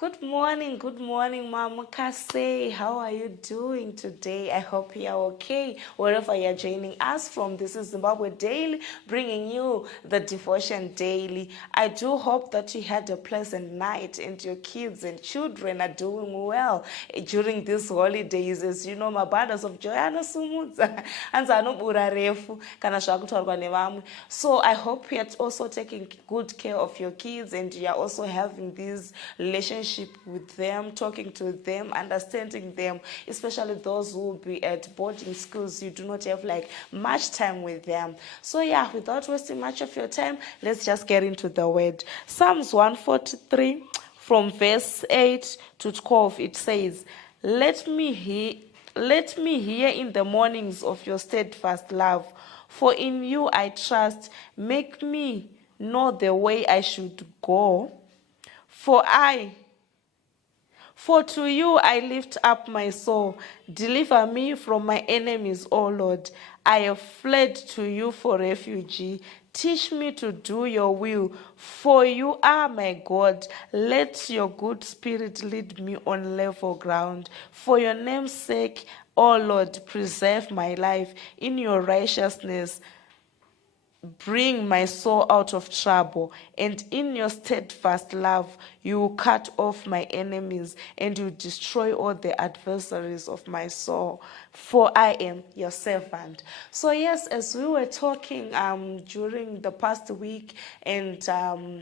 Good morning, Mama Kase. How are you doing today? I hope you are okay wherever you are joining us from. This is Zimbabwe Daily, bringing you the devotion daily. I do hope that you had a pleasant night and your kids and children are doing well during these holidays. As you know, my brothers of joy anosumudza anzi anobura refu kana zvakutaurwa nevamwe. So I hope you are also taking good care of your kids and you are also having these relationships with them, talking to them, understanding them, especially those who will be at boarding schools. You do not have like much time with them. So yeah, without wasting much of your time, let's just get into the word. Psalms 143 from verse 8 to 12, it says, let me hear in the mornings of your steadfast love, for in you I trust. Make me know the way I should go. For to you I lift up my soul. Deliver me from my enemies, O Lord. I have fled to you for refuge. Teach me to do your will, for you are my God. Let your good spirit lead me on level ground. For your name's sake, O Lord, preserve my life. In your righteousness, bring my soul out of trouble, and in your steadfast love you will cut off my enemies and you destroy all the adversaries of my soul, for I am your servant. So yes, as we were talking during the past week and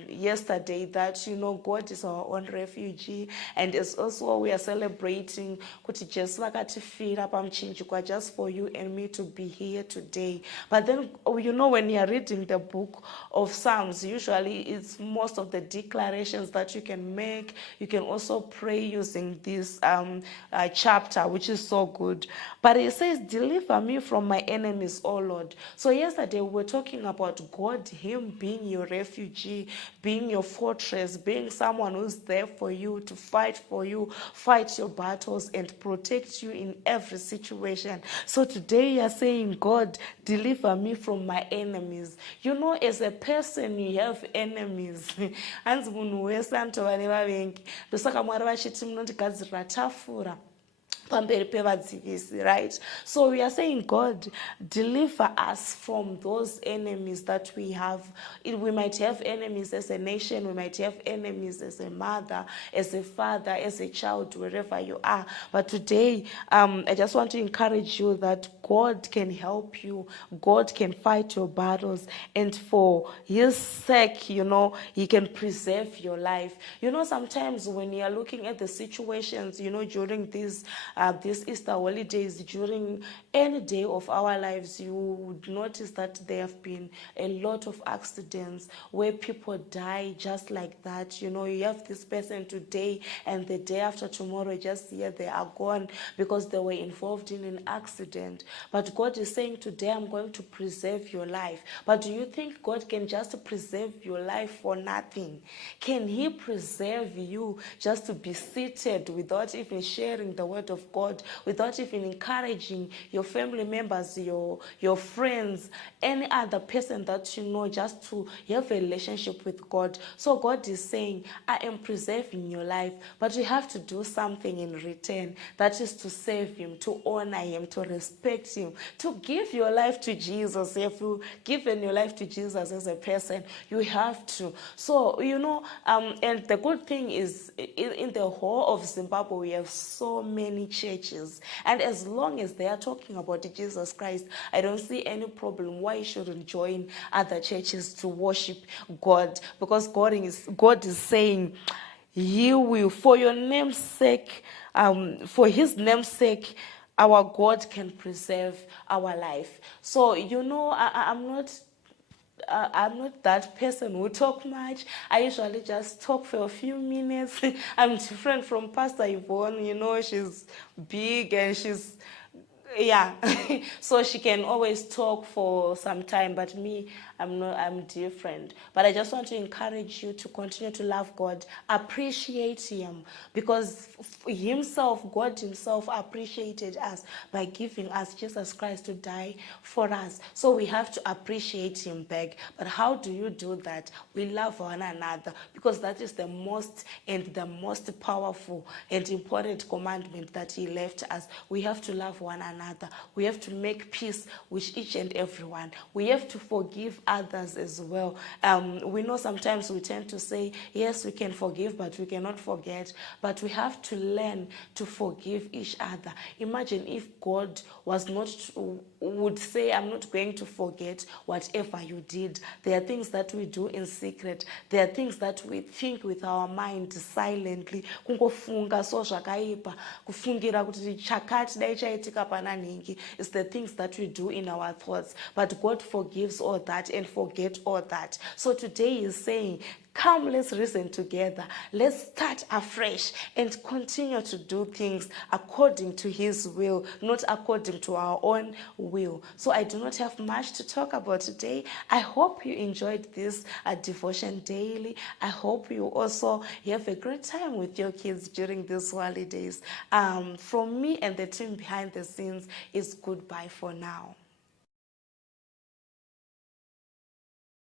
yesterday, that God is our own refuge, and as also we are celebrating kuti Jesu vakatifira pamuchinjikwa just for you and me to be here today. But then when you are reading the book of Psalms, usually it's most of the declarations that you can make. You can also pray using this chapter, which is so good. But it says, deliver me from my enemies, O Lord. So yesterday we were talking about God, him being your refuge, being your fortress, being someone who's there for you, to fight for you, fight your battles and protect you in every situation. So today you are saying, God, deliver me from my enemies. As a person, you have enemies. Hanzi munhu wese anotova nevavengi. Ndosaka Mwari vachiti munondigadzirira tafura pamberi pevadzivisi, right? So we are saying, God, deliver us from those enemies that we have. We might have enemies as a nation, we might have enemies as a mother, as a father, as a child, wherever you are. But today, I just want to encourage you that God can help you. God can fight your battles. And for his sake, he can preserve your life. Sometimes when you are looking at the situations, during these Easter holidays, during any day of our lives, you would notice that there have been a lot of accidents where people die just like that. You have this person today and the day after tomorrow, just here they are gone because they were involved in an accident. But God is saying today, I'm going to preserve your life. But do you think God can just preserve your life for nothing? Can he preserve you just to be seated without even sharing the word of God, without even encouraging your family members, your friends, any other person that just to have a relationship with God? So God is saying, I am preserving your life, but you have to do something in return. That is to serve him, to honor him, to respect him, to give your life to Jesus. If you've given your life to Jesus as a person, you have to. So, and the good thing is, in the whole of Zimbabwe, we have so many churches. And as long as they are talking about Jesus Christ, I don't see any problem why you shouldn't join other churches to worship God. Because God is saying, he will, for your name's sake, for his name's sake, our God can preserve our life. So, I'm not that person who talk much. I usually just talk for a few minutes. I'm different from Pastor Yvonne. She's big and so she can always talk for some time. But me, I'm different. But I just want to encourage you to continue to love God, appreciate him, because God himself appreciated us by giving us Jesus Christ to die for us. So we have to appreciate him back. But how do you do that? We love one another, because that is the most powerful and important commandment that he left us. We have to love one another. We have to make peace with each and everyone. We have to forgive others as well. We know sometimes we tend to say, yes, we can forgive, but we cannot forget. But we have to learn to forgive each other. Imagine if God would say, I'm not going to forget whatever you did. There are things that we do in secret. There are things that we think with our mind silently. Kungofunga so zvakaipa, kufungira kuti chakati dai chaitika pana nhingi. It's the things that we do in our thoughts. But God forgives all that and forget all that. So today he's saying, come, let's reason together. Let's start afresh and continue to do things according to his will, not according to our own will. So I do not have much to talk about today. I hope you enjoyed this devotion daily. I hope you also have a great time with your kids during these holidays. From me and the team behind the scenes, it's goodbye for now.